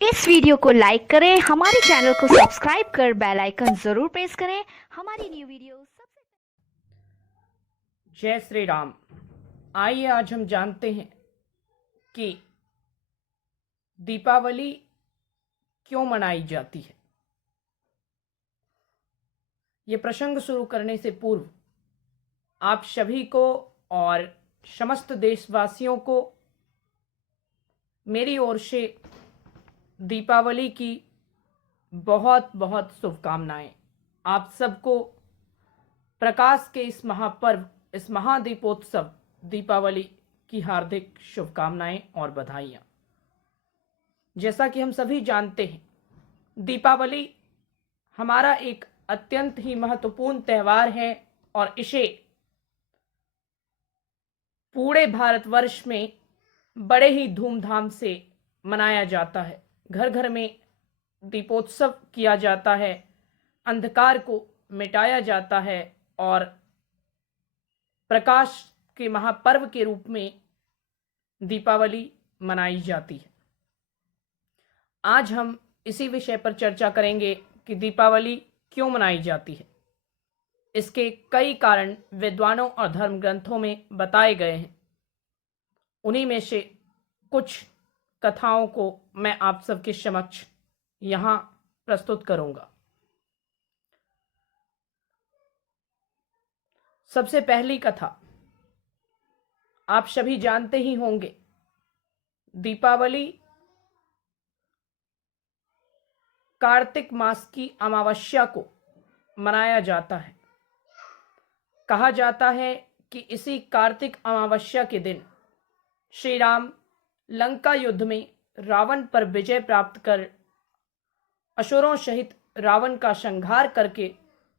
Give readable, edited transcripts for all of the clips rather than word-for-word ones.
इस वीडियो को लाइक करें, हमारे चैनल को सब्सक्राइब कर बेल आइकन जरूर प्रेस करें हमारी न्यू वीडियो सबसे। जय श्री राम। आइए आज हम जानते हैं कि दीपावली क्यों मनाई जाती है। ये प्रसंग शुरू करने से पूर्व आप सभी को और समस्त देशवासियों को मेरी ओर से दीपावली की बहुत बहुत शुभकामनाएं। आप सबको प्रकाश के इस महापर्व, इस महादीपोत्सव दीपावली की हार्दिक शुभकामनाएं और बधाइयां। जैसा कि हम सभी जानते हैं, दीपावली हमारा एक अत्यंत ही महत्वपूर्ण त्यौहार है और इसे पूरे भारतवर्ष में बड़े ही धूमधाम से मनाया जाता है। घर घर में दीपोत्सव किया जाता है, अंधकार को मिटाया जाता है और प्रकाश के महापर्व के रूप में दीपावली मनाई जाती है। आज हम इसी विषय पर चर्चा करेंगे कि दीपावली क्यों मनाई जाती है। इसके कई कारण विद्वानों और धर्म ग्रंथों में बताए गए हैं। उन्हीं में से कुछ कथाओं को मैं आप सबके समक्ष यहाँ प्रस्तुत करूंगा। सबसे पहली कथा आप सभी जानते ही होंगे। दीपावली कार्तिक मास की अमावस्या को मनाया जाता है। कहा जाता है कि इसी कार्तिक अमावस्या के दिन श्री राम लंका युद्ध में रावण पर विजय प्राप्त कर असुरों सहित रावण का संहार करके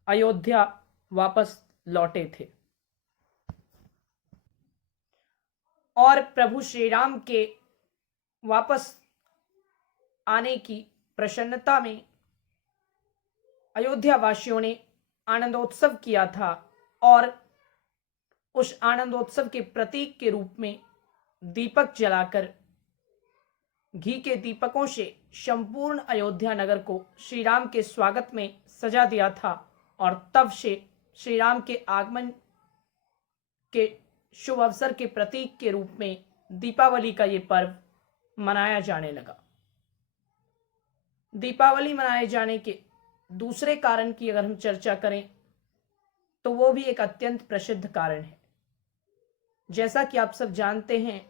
अयोध्या वापस लौटे थे और प्रभु श्री राम के वापस आने की प्रसन्नता में अयोध्या वासियों ने आनंदोत्सव किया था और उस आनंदोत्सव के प्रतीक के रूप में दीपक जलाकर घी के दीपकों से संपूर्ण अयोध्या नगर को श्री राम के स्वागत में सजा दिया था और तब से श्री राम के आगमन के शुभ अवसर के प्रतीक के रूप में दीपावली का ये पर्व मनाया जाने लगा। दीपावली मनाए जाने के दूसरे कारण की अगर हम चर्चा करें तो वो भी एक अत्यंत प्रसिद्ध कारण है। जैसा कि आप सब जानते हैं,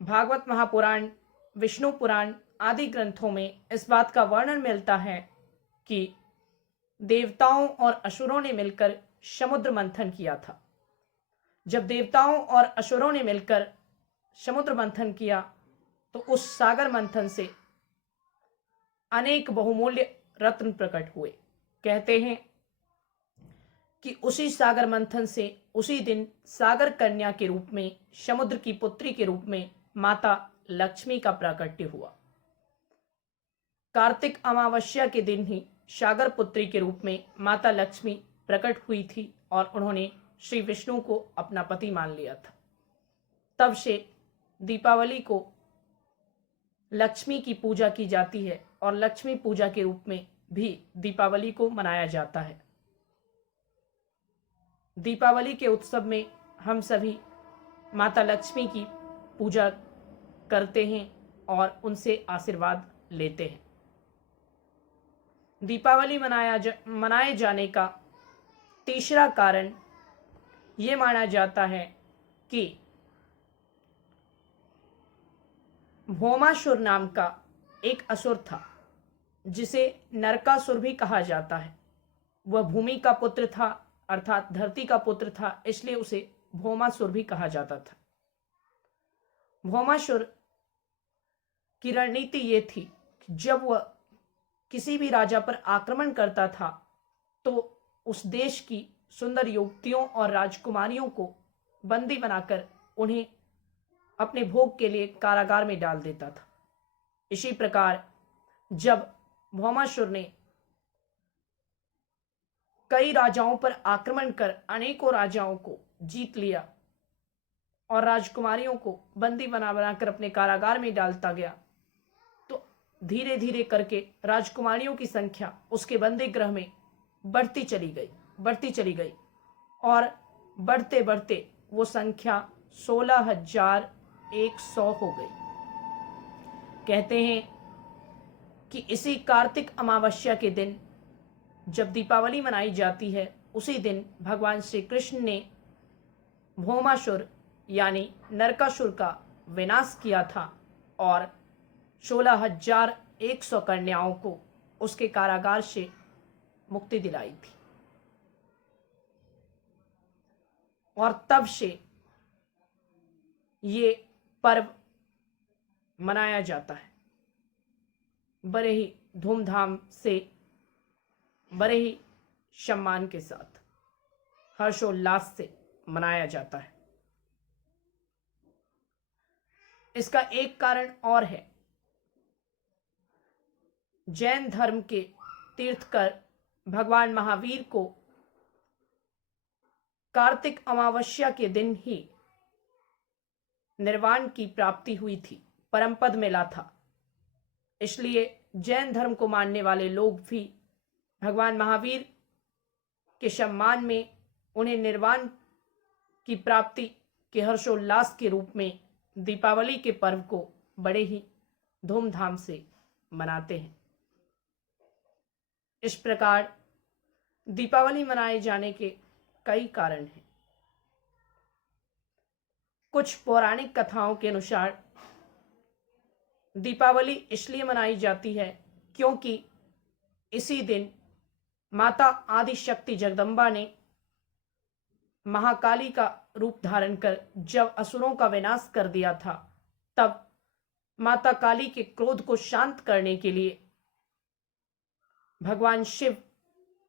भागवत महापुराण, विष्णु पुराण आदि ग्रंथों में इस बात का वर्णन मिलता है कि देवताओं और असुरों ने मिलकर समुद्र मंथन किया था। जब देवताओं और असुरों ने मिलकर समुद्र मंथन किया तो उस सागर मंथन से अनेक बहुमूल्य रत्न प्रकट हुए। कहते हैं कि उसी सागर मंथन से उसी दिन सागर कन्या के रूप में, समुद्र की पुत्री के रूप में माता लक्ष्मी का प्राकट्य हुआ। कार्तिक अमावस्या के दिन ही सागर पुत्री के रूप में माता लक्ष्मी प्रकट हुई थी और उन्होंने श्री विष्णु को अपना पति मान लिया था। तब से दीपावली को लक्ष्मी की पूजा की जाती है और लक्ष्मी पूजा के रूप में भी दीपावली को मनाया जाता है। दीपावली के उत्सव में हम सभी माता लक्ष्मी की पूजा करते हैं और उनसे आशीर्वाद लेते हैं। दीपावली मनाए जाने का तीसरा कारण ये माना जाता है कि भौमासुर नाम का एक असुर था, जिसे नरकासुर भी कहा जाता है। वह भूमि का पुत्र था, अर्थात धरती का पुत्र था, इसलिए उसे भौमासुर भी कहा जाता था। भौमासुर की रणनीति ये थी कि जब वह किसी भी राजा पर आक्रमण करता था तो उस देश की सुंदर युवतियों और राजकुमारियों को बंदी बनाकर उन्हें अपने भोग के लिए कारागार में डाल देता था। इसी प्रकार जब भौमासुर ने कई राजाओं पर आक्रमण कर अनेकों राजाओं को जीत लिया और राजकुमारियों को बंदी बनाकर अपने कारागार में डालता गया, धीरे धीरे करके राजकुमारियों की संख्या उसके बंदी गृह में बढ़ती चली गई और बढ़ते बढ़ते वो संख्या 16,100 हो गई। कहते हैं कि इसी कार्तिक अमावस्या के दिन जब दीपावली मनाई जाती है, उसी दिन भगवान श्री कृष्ण ने भौमासुर यानी नरकासुर का विनाश किया था और 16,100 कन्याओं को उसके कारागार से मुक्ति दिलाई थी। और तब से ये पर्व मनाया जाता है, बड़े ही धूमधाम से, बड़े ही सम्मान के साथ, हर्षोल्लास से मनाया जाता है। इसका एक कारण और है। जैन धर्म के तीर्थकर भगवान महावीर को कार्तिक अमावस्या के दिन ही निर्वाण की प्राप्ति हुई थी, परमपद मिला था। इसलिए जैन धर्म को मानने वाले लोग भी भगवान महावीर के सम्मान में उन्हें निर्वाण की प्राप्ति के हर्षोल्लास के रूप में दीपावली के पर्व को बड़े ही धूमधाम से मनाते हैं। इस प्रकार दीपावली मनाए जाने के कई कारण हैं। कुछ पौराणिक कथाओं के अनुसार दीपावली इसलिए मनाई जाती है क्योंकि इसी दिन माता आदि शक्ति जगदम्बा ने महाकाली का रूप धारण कर जब असुरों का विनाश कर दिया था, तब माता काली के क्रोध को शांत करने के लिए भगवान शिव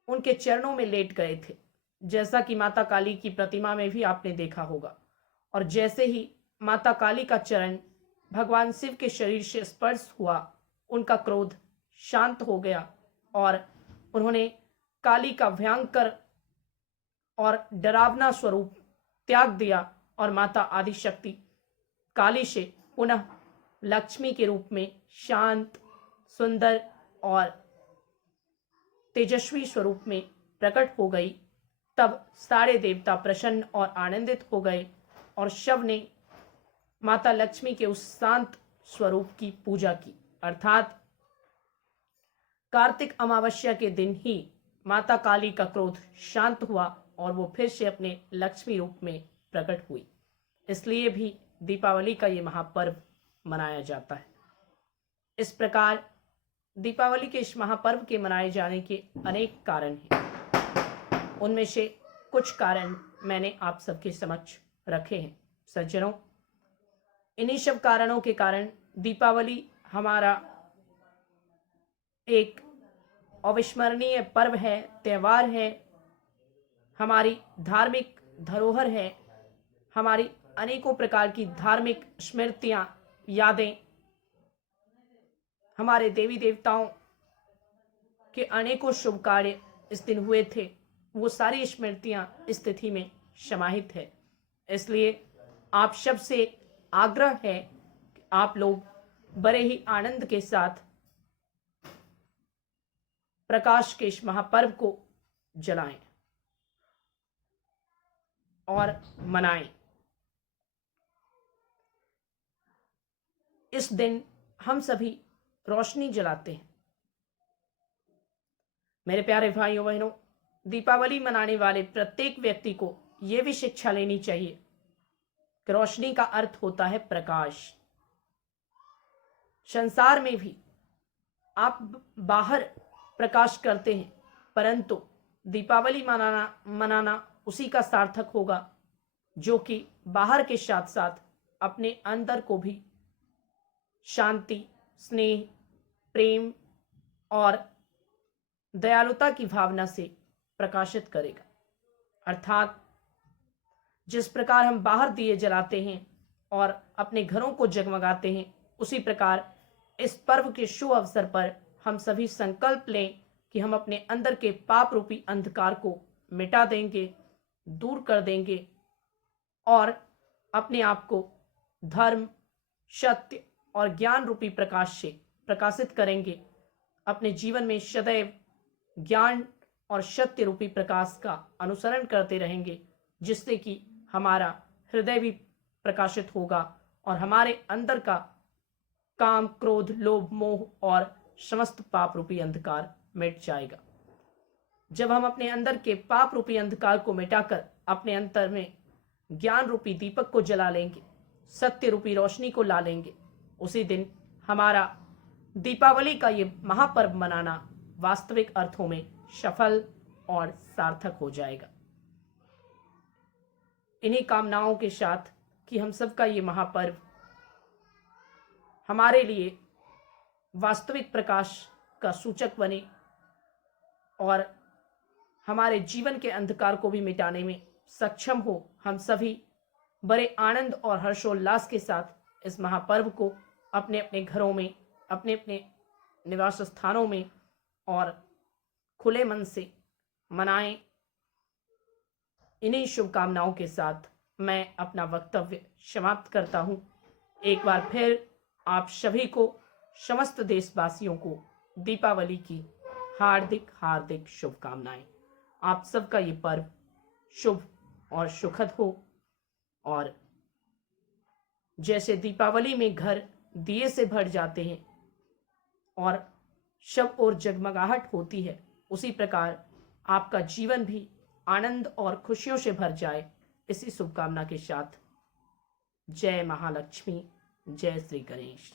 उनके चरणों में लेट गए थे, जैसा कि माता काली की प्रतिमा में भी आपने देखा होगा। और जैसे ही माता काली का चरण भगवान शिव के शरीर से स्पर्श हुआ, उनका क्रोध शांत हो गया और उन्होंने काली का भयंकर और डरावना स्वरूप त्याग दिया और माता आदिशक्ति काली से पुनः लक्ष्मी के रूप में शांत, सुंदर और तेजस्वी स्वरूप में प्रकट हो गई। तब सारे देवता प्रसन्न और आनंदित हो गए और सब ने माता लक्ष्मी के उस शांत स्वरूप की पूजा की। अर्थात कार्तिक अमावस्या के दिन ही माता काली का क्रोध शांत हुआ और वो फिर से अपने लक्ष्मी रूप में प्रकट हुई। इसलिए भी दीपावली का ये महापर्व मनाया जाता है। इस प्रकार दीपावली के इस महापर्व के मनाए जाने के अनेक कारण हैं। उनमें से कुछ कारण मैंने आप सबके समक्ष रखे हैं। सज्जनों, इन्हीं सब कारणों के कारण दीपावली हमारा एक अविस्मरणीय पर्व है, त्यौहार है, हमारी धार्मिक धरोहर है, हमारी अनेकों प्रकार की धार्मिक स्मृतियां, यादें, हमारे देवी देवताओं के अनेकों शुभ कार्य इस दिन हुए थे, वो सारी स्मृतियां इस तिथि में समाहित है। इसलिए आप सब से आग्रह है कि आप लोग बड़े ही आनंद के साथ प्रकाश के इस महापर्व को जलाएं और मनाएं। इस दिन हम सभी रोशनी जलाते हैं। मेरे प्यारे भाइयों बहनों, दीपावली मनाने वाले प्रत्येक व्यक्ति को यह भी शिक्षा लेनी चाहिए कि रोशनी का अर्थ होता है प्रकाश। संसार में भी आप बाहर प्रकाश करते हैं, परंतु दीपावली मनाना उसी का सार्थक होगा जो कि बाहर के साथ साथ अपने अंदर को भी शांति, स्नेह, प्रेम और दयालुता की भावना से प्रकाशित करेगा। अर्थात जिस प्रकार हम बाहर दिए जलाते हैं और अपने घरों को जगमगाते हैं, उसी प्रकार इस पर्व के शुभ अवसर पर हम सभी संकल्प लें कि हम अपने अंदर के पाप रूपी अंधकार को मिटा देंगे, दूर कर देंगे और अपने आप को धर्म, सत्य और ज्ञान रूपी प्रकाश से प्रकाशित करेंगे, अपने जीवन में सदैव ज्ञान और सत्य रूपी प्रकाश का अनुसरण करते रहेंगे, जिससे कि हमारा हृदय भी प्रकाशित होगा और हमारे अंदर का काम, क्रोध, लोभ, मोह और समस्त पाप रूपी अंधकार मिट जाएगा। जब हम अपने अंदर के पाप रूपी अंधकार को मिटाकर अपने अंतर में ज्ञान रूपी दीपक को जला लेंगे, सत्य रूपी रोशनी को ला लेंगे, उसी दिन हमारा दीपावली का ये महापर्व मनाना वास्तविक अर्थों में सफल और सार्थक हो जाएगा। इन्हीं कामनाओं के साथ कि हम सबका ये महापर्व हमारे लिए वास्तविक प्रकाश का सूचक बने और हमारे जीवन के अंधकार को भी मिटाने में सक्षम हो, हम सभी बड़े आनंद और हर्षोल्लास के साथ इस महापर्व को अपने अपने घरों में, अपने अपने निवास स्थानों में और खुले मन से मनाएं। इन्हीं शुभकामनाओं के साथ मैं अपना वक्तव्य समाप्त करता हूं। एक बार फिर आप सभी को, समस्त देशवासियों को दीपावली की हार्दिक हार्दिक शुभकामनाएं। आप सबका ये पर्व शुभ और सुखद हो और जैसे दीपावली में घर दिए से भर जाते हैं और सब और जगमगाहट होती है, उसी प्रकार आपका जीवन भी आनंद और खुशियों से भर जाए, इसी शुभकामना के साथ जय महालक्ष्मी, जय श्री गणेश।